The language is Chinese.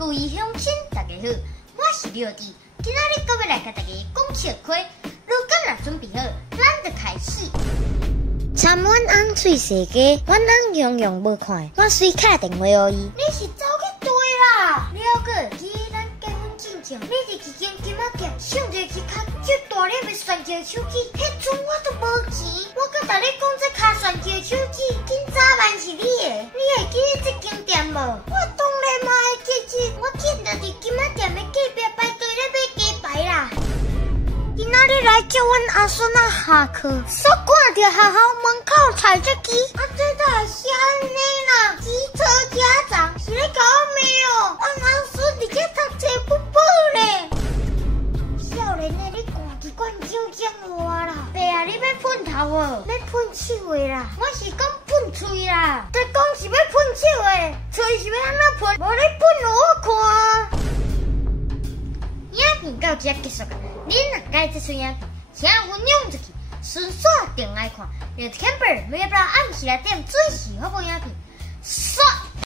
各位乡亲，大家好，我是廖弟，今仔日搁要来甲大家讲笑话。如果若准备好，咱就开始。参阮翁喙世家，阮翁样样无看，我随敲电话予伊。你是走去对啦？了个，记咱结婚进程，你是去间金仔店，想着去卡最大粒的旋石手机，迄阵我都无钱，我搁甲你讲这卡旋石手机，今早万是你的，你会记得这间店无？我当然嘛会记得，我紧着伫金仔店的隔壁排队咧买鸡排啦。今仔日来叫阮阿孙仔下课，煞看到学校门口踩只机，这都是安尼啦，机车家长是咧搞我骂哦，阮阿孙伫遮读册不报咧。少年的你赶去管少讲话啦，爸啊，你要喷头无？要喷手的啦，我是讲喷嘴啦，再讲是要喷手的，嘴是要安怎喷？无你喷互我看。影片到这结束啊！恁若介这出影片，请分享出去，顺续定爱看，要 Camper 每日暗时来点准时发布影片，刷。